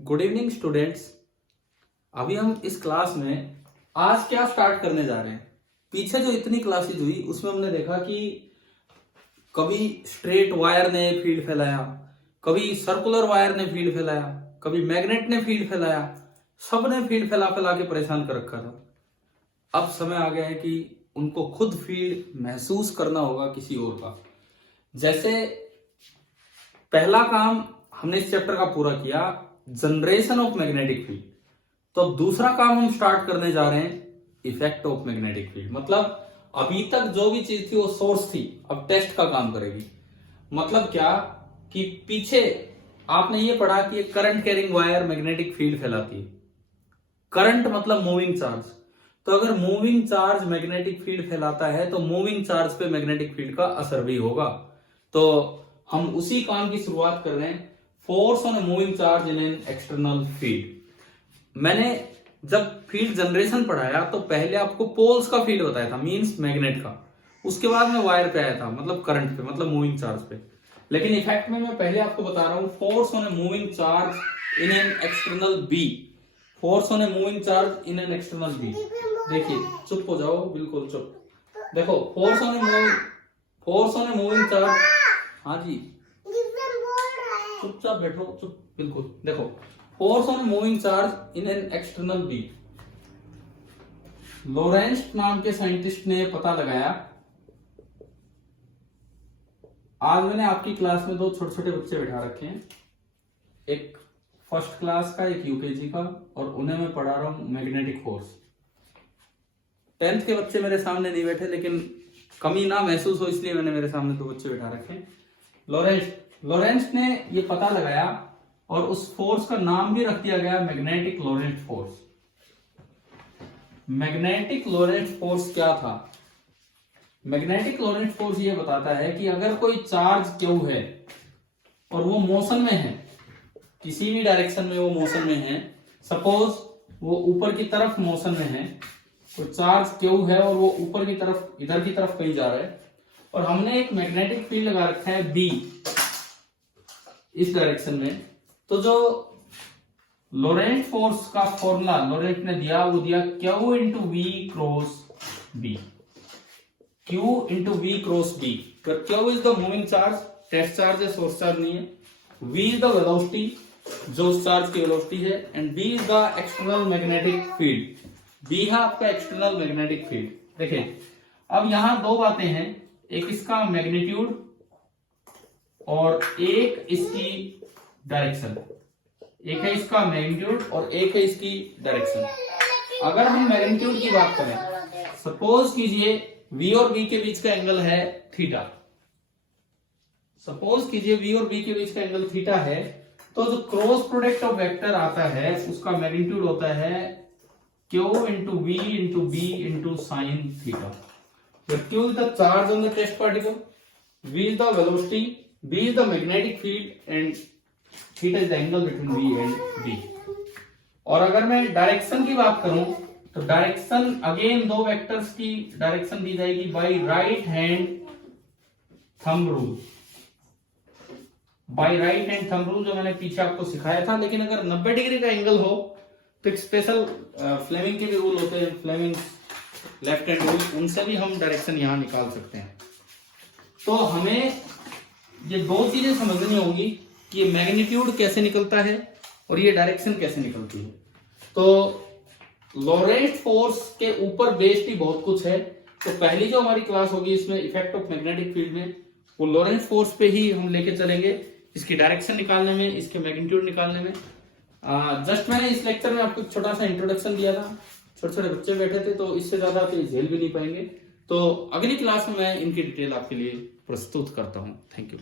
Good evening students. अभी हम इस क्लास में आज क्या स्टार्ट करने जा रहे हैं। पीछे जो इतनी क्लासेज हुई उसमें हमने देखा कि कभी स्ट्रेट वायर ने फील्ड फैलाया, कभी सर्कुलर वायर ने फील्ड फैलाया, कभी मैग्नेट ने फील्ड फैलाया, सब ने फील्ड फैला फैला के परेशान कर रखा था। अब समय आ गया है कि उनको खुद फील्ड महसूस करना होगा किसी और का। जैसे पहला काम हमने इस चैप्टर का पूरा किया, जनरेशन ऑफ मैग्नेटिक फील्ड। तो अब दूसरा काम हम स्टार्ट करने जा रहे हैं, इफेक्ट ऑफ मैग्नेटिक फील्ड। मतलब अभी तक जो भी चीज थी वो सोर्स थी, अब टेस्ट का काम करेगी। मतलब क्या कि पीछे आपने ये पढ़ा कि एक current carrying wire magnetic field फैलाती है। करंट मतलब मूविंग चार्ज। तो अगर मूविंग चार्ज मैग्नेटिक फील्ड फैलाता है तो मूविंग चार्ज पे मैग्नेटिक फील्ड का असर भी होगा। तो हम उसी काम की शुरुआत कर रहे हैं, force on a moving charge in an external field. मैंने जब फील्ड जनरेशन पढ़ाया तो पहले आपको पोल्स का फील्ड बताया था, मींस मैग्नेट का। उसके बाद में वायर पे आया था, मतलब करंट पे, मतलब मूविंग चार्ज पे। लेकिन इफेक्ट में मैं पहले आपको बता रहा हूं, force on a moving charge in an external B. Force on a moving charge in an external B. देखिए, चुप हो जाओ, बिल्कुल चुप। देखो, force on a moving charge. हाँ जी, चुपचाप बैठो, चुप, बिल्कुल। देखो, force on moving charge in an external B. Lorentz नाम के साइंटिस्ट ने पता लगाया। आज मैंने आपकी क्लास में दो छोटे छोटे बच्चे बैठा रखे हैं, एक फर्स्ट क्लास का, एक यूकेजी का, और उन्हें मैं पढ़ा रहा हूं मैग्नेटिक फोर्स। 10th के बच्चे मेरे सामने नहीं बैठे, लेकिन कमी ना महसूस हो इसलिए मैंने मेरे सामने दो बच्चे बैठा रखे हैं। लोरेंट्ज ने ये पता लगाया और उस फोर्स का नाम भी रख दिया गया मैग्नेटिक लोरेंट फोर्स। मैग्नेटिक लोरेंट फोर्स क्या था? मैग्नेटिक लोरेंट फोर्स ये बताता है कि अगर कोई चार्ज क्यू है और वो मोशन में है, किसी भी डायरेक्शन में वो मोशन में है, सपोज वो ऊपर की तरफ मोशन में है, तो चार्ज क्यू है और वो ऊपर की तरफ, इधर की तरफ कहीं जा रहा है, और हमने एक मैग्नेटिक फील्ड लगा रखा है बी इस डायरेक्शन में। तो जो लोरेंट फोर्स का फॉर्मूला लोरेंट ने दिया, वो दिया Q into V cross B. Q into V cross B. Q is the moving charge, test charge है, सोर्स चार्ज नहीं है। V इज द वेलोसिटी, जो उस चार्ज की वेलोसिटी है, and B is the external magnetic field. B है आपका external magnetic field. देखिए, अब यहां दो बातें हैं, एक इसका मैग्नीट्यूड और एक इसकी डायरेक्शन। एक है इसका मैग्नीट्यूड और एक है इसकी डायरेक्शन। अगर हम मैग्नीट्यूड की बात करें, सपोज कीजिए V और B के बीच का एंगल है थीटा। सपोज कीजिए V और B के बीच का एंगल थीटा है, तो जो क्रॉस प्रोडक्ट ऑफ वेक्टर आता है उसका मैग्नीट्यूड होता है Q into V into B into sine theta. Q is the charge on the test particle, V is the velocity, B is the magnetic field, and theta is the angle between V and B. और अगर मैं direction की बात करूं तो direction again दो vectors की direction दी जाएगी by right hand thumb rule. By right hand thumb rule जो मैंने पीछे आपको सिखाया था। लेकिन अगर 90 डिग्री का एंगल हो तो एक स्पेशल फ्लेमिंग के भी रूल होते हैं, फ्लेमिंग लेफ्ट हैंड रूल, उनसे भी हम डायरेक्शन यहां निकाल सकते हैं। तो हमें ये दो चीजें समझनी होगी कि ये मैग्नीट्यूड कैसे निकलता है और ये डायरेक्शन कैसे निकलती है। तो लोरेंट फोर्स के ऊपर बेस्ड ही बहुत कुछ है। तो पहली जो हमारी क्लास होगी इसमें इफेक्ट ऑफ मैग्नेटिक फील्ड में, वो लोरेंट फोर्स पे ही हम लेके चलेंगे, इसकी डायरेक्शन निकालने में, इसके मैग्नीट्यूड निकालने में। जस्ट मैंने इस लेक्चर में आपको छोटा सा इंट्रोडक्शन दिया था, छोटे छोटे बच्चे बैठे थे, तो इससे ज्यादा तो झेल भी नहीं पाएंगे। तो अगली क्लास में मैं इनकी डिटेल आपके लिए प्रस्तुत करता हूं। Thank you.